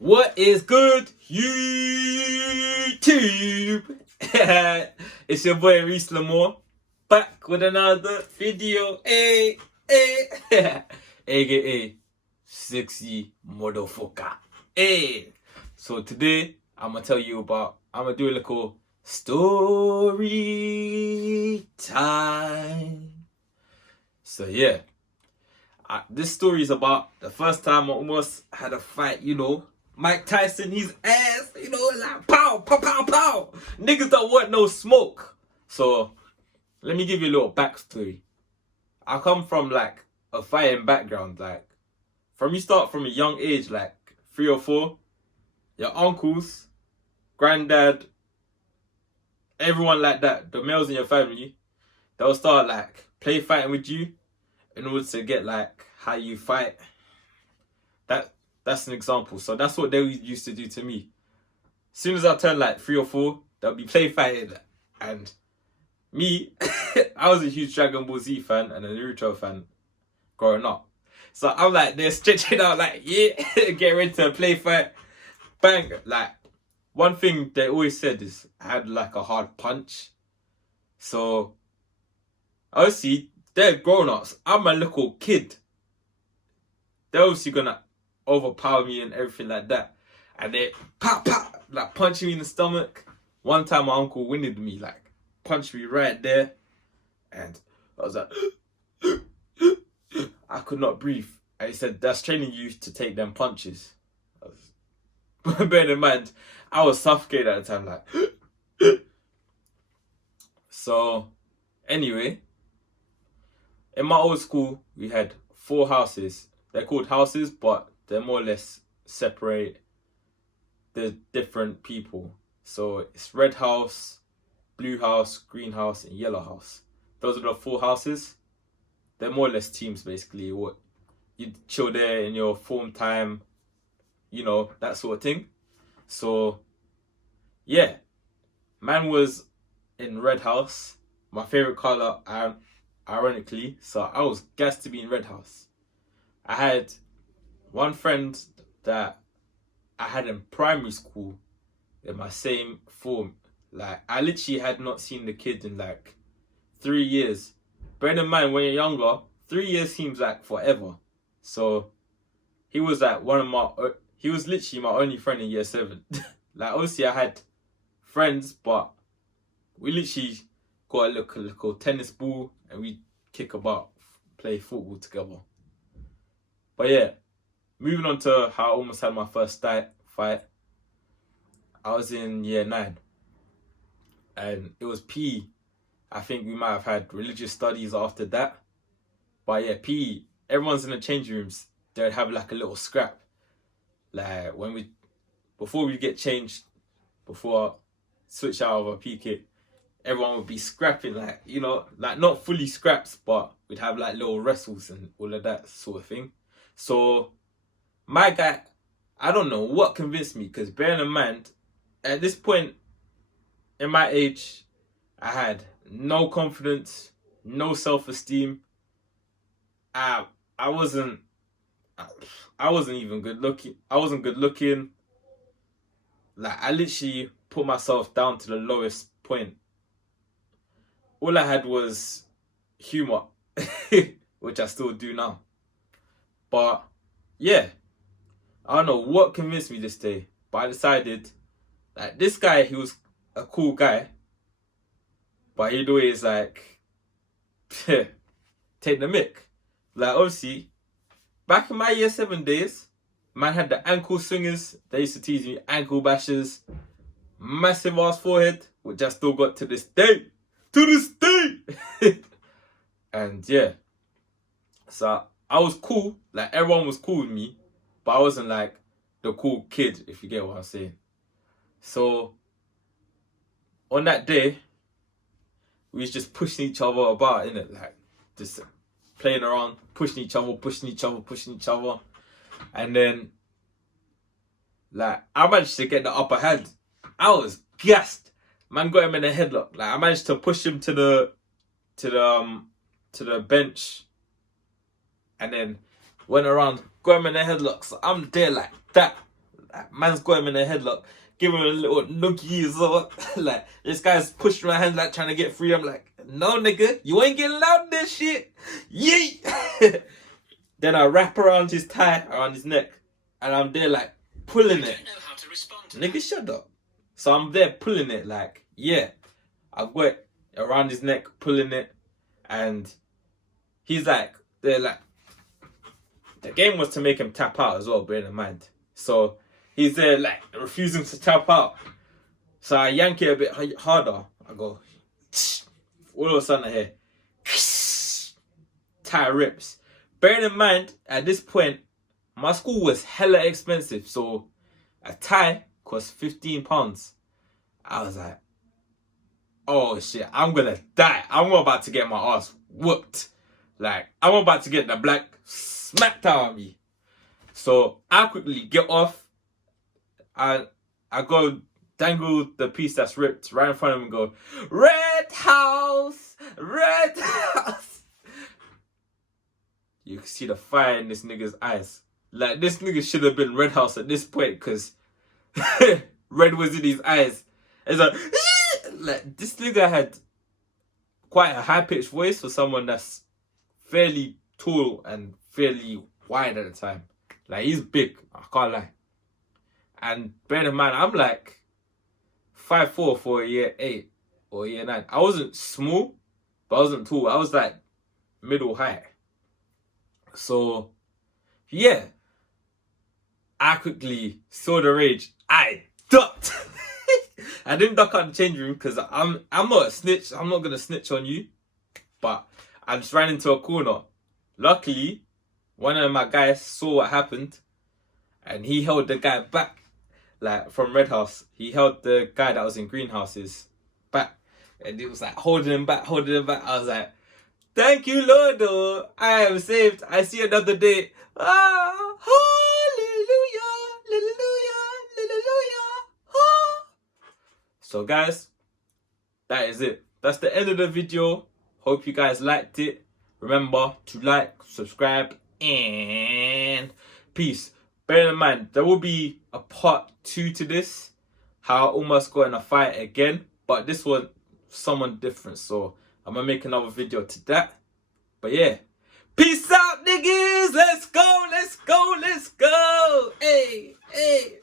What is good, YouTube? It's your boy Reese Lamore, back with another video. AKA sexy motherfucker. So today I'm gonna do a little story time. So yeah, this story is about the first time I almost had a fight, Mike Tyson, his ass, like pow, pow, pow, pow. Niggas don't want no smoke. So, let me give you a little backstory. I come from like a fighting background. Like, you start from a young age, like 3 or 4, your uncles, granddad, everyone like that, the males in your family, they'll start like play fighting with you in order to get like how you fight. That's an example. So that's what they used to do to me. As soon as I turned like 3 or 4, they'll be play fighting. And me, I was a huge Dragon Ball Z fan and a Naruto fan growing up. So I'm like, they're stretching out like, yeah, get ready to play fight. Bang. Like, one thing they always said is I had like a hard punch. So, obviously, they're grown-ups. I'm a little kid. They're obviously gonna overpower me and everything like that. And they pop, pop, like punching me in the stomach. One time my uncle winded me, like punched me right there. And I was like, I could not breathe. And he said, that's training you to take them punches. Bear in mind, I was suffocated at the time, like. So, anyway, in my old school, we had 4 houses. They're called houses, but they're more or less separate the different people. So it's red house, blue house, green house, and yellow house. Those are the 4 houses. They're more or less teams, basically. What you chill there in your form time, that sort of thing. So yeah, man was in red house. My favorite color, ironically. So I was gassed to be in red house. I had one friend that I had in primary school in my same form. Like, I literally had not seen the kid in like 3 years. Bear in mind, when you're younger, 3 years seems like forever. So he was like he was literally my only friend in year 7. Like, obviously I had friends, but we literally got a little tennis ball and we kick about, play football together. But yeah, moving on to how I almost had my first fight. I was in year 9. And it was PE. I think we might have had religious studies after that. But yeah, PE, everyone's in the changing rooms. They'd have like a little scrap. Like before we get changed, before I switch out of a PE kit, everyone would be scrapping, like, like not fully scraps, but we'd have like little wrestles and all of that sort of thing. So my guy, I don't know what convinced me, because bearing in mind, at this point in my age, I had no confidence, no self-esteem. I wasn't even good looking. I wasn't good looking. Like, I literally put myself down to the lowest point. All I had was humor, which I still do now. But yeah, I don't know what convinced me this day, but I decided, like, this guy, he was a cool guy, but he'd always like take the mick. Like, obviously, back in my year 7 days, man had the ankle swingers. They used to tease me, ankle bashers, massive ass forehead, which I still got to this day. To this day! And yeah, so I was cool. Like, everyone was cool with me, but I wasn't like the cool kid, if you get what I'm saying. So on that day, we was just pushing each other about, innit? Like, just playing around, pushing each other. And then, like, I managed to get the upper hand. I was gassed. Man got him in a headlock. Like, I managed to push him to the bench, and then went around, got him in a headlock. So I'm there like that. Man's got him in a headlock, give him a little noogie. So like this guy's pushing my hand like trying to get free. I'm like, no nigga, you ain't getting out of this shit. Yeet. Then I wrap around his tie, around his neck, and I'm there like pulling it. Don't know how to respond to nigga, that. Shut up. So I'm there pulling it like, yeah. I've got it around his neck, pulling it, and he's like, they're like, the game was to make him tap out as well, bearing in mind. So he's there like refusing to tap out. So I yank it a bit harder. I go, all of a sudden I hear, tie rips. Bearing in mind, at this point, my school was hella expensive. So a tie cost £15. I was like, oh shit, I'm gonna die. I'm about to get my ass whooped. Like, I'm about to get the black smacked out of me. So I quickly get off. I go dangle the piece that's ripped right in front of him and go, Red House! Red House! You can see the fire in this nigga's eyes. Like, this nigga should have been Red House at this point, because red was in his eyes. It's like, this nigga had quite a high-pitched voice for someone that's fairly tall and fairly wide at the time. Like, he's big, I can't lie. And bear in mind, I'm like 5'4" for a year 8 or year 9. I wasn't small, but I wasn't tall. I was like middle height. So, yeah. I quickly saw the rage. I ducked. I didn't duck out the change room because I'm not a snitch. I'm not going to snitch on you. But I just ran into a corner. Luckily, one of my guys saw what happened and he held the guy back. Like, from Red House. He held the guy that was in Greenhouses back. And he was like holding him back, holding him back. I was like, thank you, Lord, though. I am saved. I see another day. Ah, hallelujah, hallelujah, hallelujah. Ah. So, guys, that is it. That's the end of the video. Hope you guys liked it. Remember to like, subscribe, and peace. Bear in mind, there will be a part 2 to this. How I almost got in a fight again. But this one, someone different. So, I'm going to make another video to that. But yeah. Peace out, niggas. Let's go, let's go, let's go. Hey, hey.